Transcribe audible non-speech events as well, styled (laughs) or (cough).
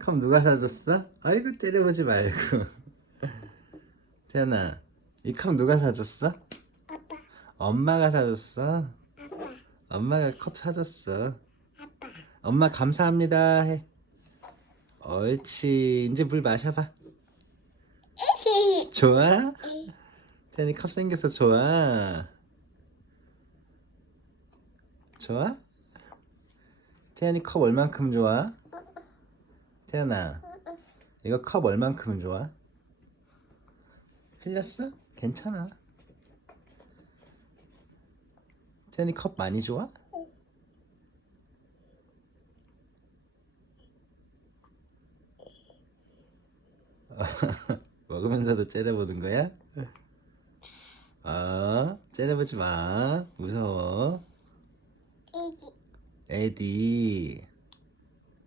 컵 누가 사줬어? 아이고 때려보지 말고 (laughs) 태연아 이 컵 누가 사줬어? 아빠, 엄마가 사줬어 아빠, 엄마가 컵 사줬어 아빠. 엄마 감사합니다 해 옳지 이제 물 마셔봐 좋아? 태연이 컵 생겨서 좋아 좋아? 태연이 컵 얼만큼 좋아? 태연아 이거 컵 얼만큼 좋아? 흘렸어? 괜찮아 태연이 컵 많이 좋아? (laughs) 먹으면서도 째려보는 거야? 아, 째려보지 마. 무서워. 애기, 에디.